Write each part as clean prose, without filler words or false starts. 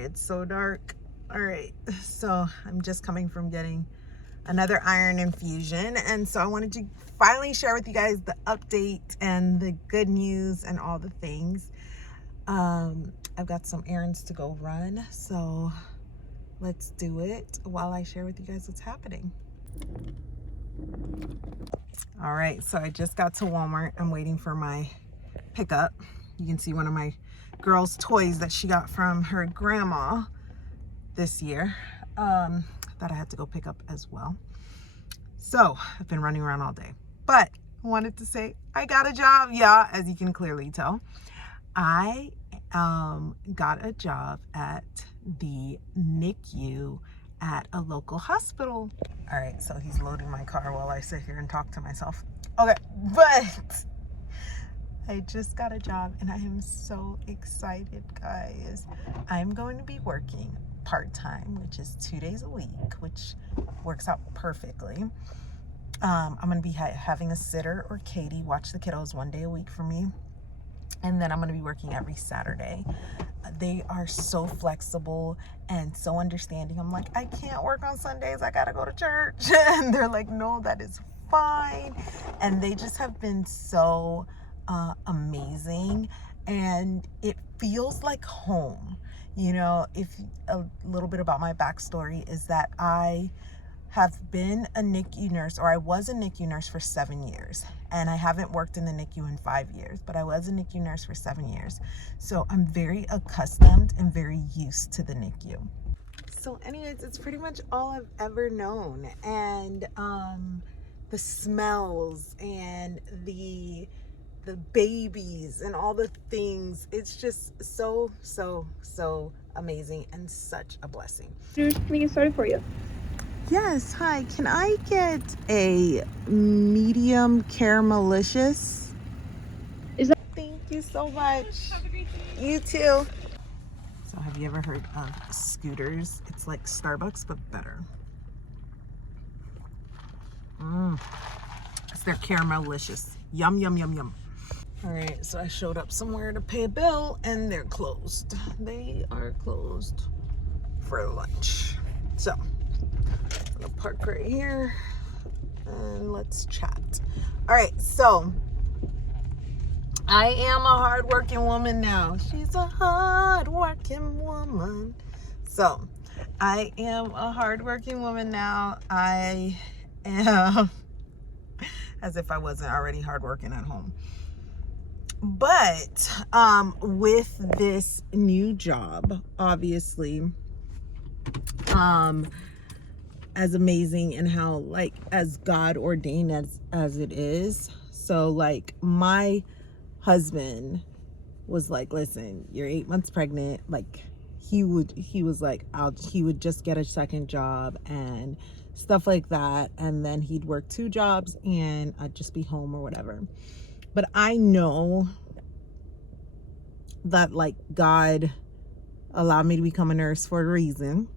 sorry it's so dark. All right, so I'm just coming from getting another iron infusion, and so I wanted to finally share with you guys the update and the good news and all the things. I've got some errands to go run, so let's do it while I share with you guys what's happening. All right, so I just got to Walmart. I'm waiting for my pickup. You can see one of my girls' toys that she got from her grandma this year that I had to go pick up as well. So I've been running around all day, but I wanted to say I got a job. Yeah, as you can clearly tell, I got a job at the NICU at a local hospital. All right, so he's loading my car while I sit here and talk to myself. Okay, but I just got a job and I am so excited, guys. I'm going to be working part-time, which is 2 days a week, which works out perfectly. I'm going to be having a sitter or Katie watch the kiddos 1 day a week for me. And then I'm going to be working every Saturday. They are so flexible and so understanding. I'm like, I can't work on Sundays. I got to go to church. And they're like, no, that is fine. And they just have been so amazing. And it feels like home. You know, if a little bit about my backstory is that I have been a NICU nurse, or I was a NICU nurse for 7 years, and I haven't worked in the NICU in 5 years, but I was a NICU nurse for 7 years. So I'm very accustomed and very used to the NICU. So anyways, it's pretty much all I've ever known. And the smells and the babies and all the things, it's just so amazing and such a blessing. Can we get started for you? Yes, hi. Can I get a medium caramelicious? Thank you so much. Have a great day. You too. So have you ever heard of Scooters? It's like Starbucks, but better. It's their caramelicious. Yum, yum, yum, yum. All right, so I showed up somewhere to pay a bill and they're closed. They are closed for lunch. So I'm gonna park right here and let's chat. All right, so I am a hardworking woman now. She's a hardworking woman. So I am a hardworking woman now. I am, as if I wasn't already hardworking at home. But with this new job, obviously, as amazing and how like as God ordained as it is. So like my husband was like, listen, you're 8 months pregnant. Like he was like, he would just get a second job and stuff like that. And then he'd work 2 jobs and I'd just be home or whatever. But I know that like God allowed me to become a nurse for a reason.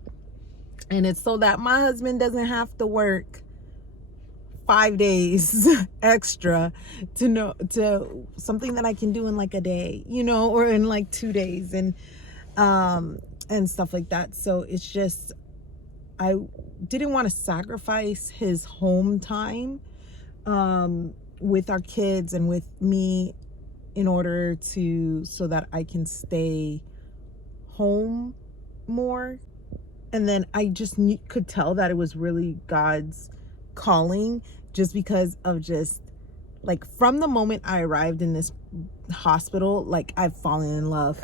And it's so that my husband doesn't have to work 5 days extra to something that I can do in like a day, you know, or in like 2 days and stuff like that. So it's just, I didn't want to sacrifice his home time with our kids and with me in order so that I can stay home more. And then I just could tell that it was really God's calling, just because of just like from the moment I arrived in this hospital, like I've fallen in love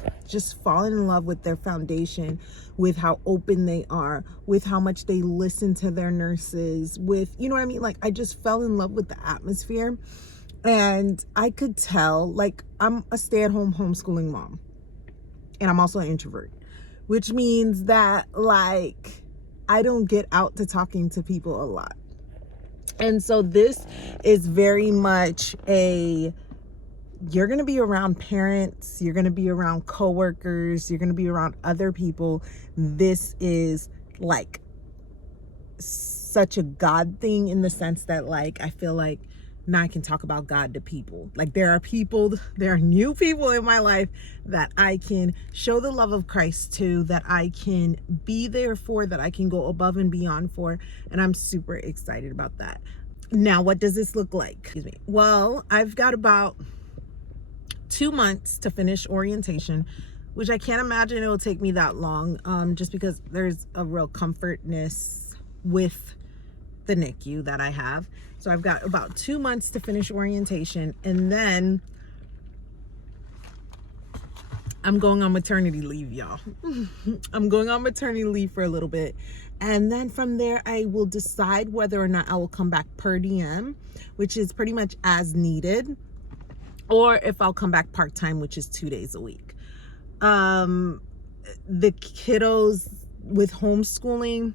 with their foundation, with how open they are, with how much they listen to their nurses, with, you know what I mean? Like I just fell in love with the atmosphere. And I could tell, like I'm a stay-at-home homeschooling mom, and I'm also an introvert, which means that like I don't get out to talking to people a lot. And so this is very much you're going to be around parents, you're going to be around coworkers, you're going to be around other people. This is like such a God thing, in the sense that like I feel like now I can talk about God to people. Like there are new people in my life that I can show the love of Christ to, that I can be there for, that I can go above and beyond for. And I'm super excited about that. Now, what does this look like? Excuse me. Well, I've got about 2 months to finish orientation, which I can't imagine it will take me that long, just because there's a real comfortness with the NICU that I have. So I've got about 2 months to finish orientation, and then I'm going on maternity leave, y'all. I'm going on maternity leave for a little bit. And then from there, I will decide whether or not I will come back per diem, which is pretty much as needed, or if I'll come back part-time, which is 2 days a week. The kiddos with homeschooling,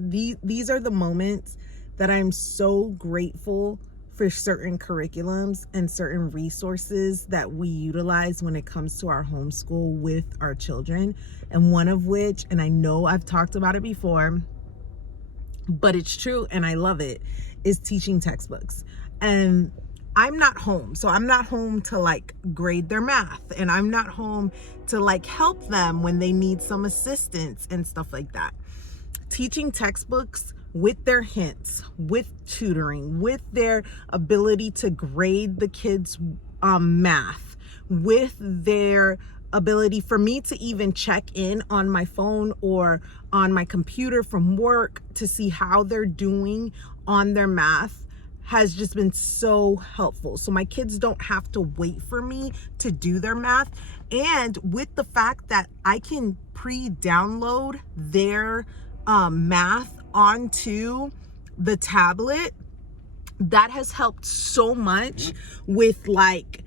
these are the moments that I'm so grateful for certain curriculums and certain resources that we utilize when it comes to our homeschool with our children. And one of which, and I know I've talked about it before, but it's true and I love it, is teaching textbooks. And I'm not home. So I'm not home to like grade their math, and I'm not home to like help them when they need some assistance and stuff like that. Teaching textbooks with their hints, with tutoring, with their ability to grade the kids' math, with their ability for me to even check in on my phone or on my computer from work to see how they're doing on their math, has just been so helpful. So my kids don't have to wait for me to do their math. And with the fact that I can pre-download their math onto the tablet, that has helped so much with like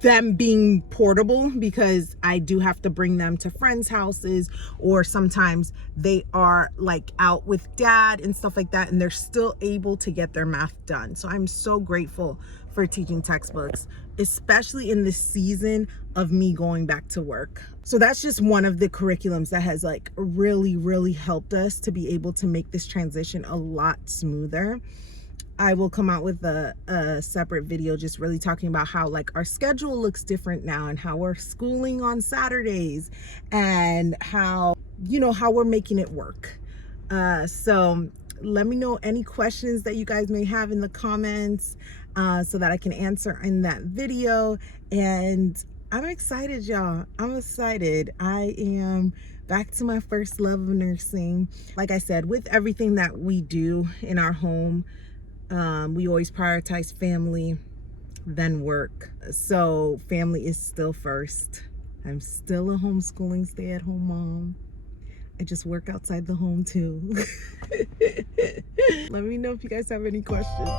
them being portable, because I do have to bring them to friends' houses, or sometimes they are like out with dad and stuff like that, and they're still able to get their math done. So I'm so grateful for teaching textbooks, especially in this season of me going back to work. So that's just one of the curriculums that has like really helped us to be able to make this transition a lot smoother. I will come out with a separate video just really talking about how like our schedule looks different now, and how we're schooling on Saturdays, and how, you know, how we're making it work. So let me know any questions that you guys may have in the comments, so that I can answer in that video. And I'm excited, y'all. I'm excited. I am back to my first love of nursing. Like I said, with everything that we do in our home, we always prioritize family, then work. So family is still first. I'm still a homeschooling stay-at-home mom. I just work outside the home too. Let me know if you guys have any questions.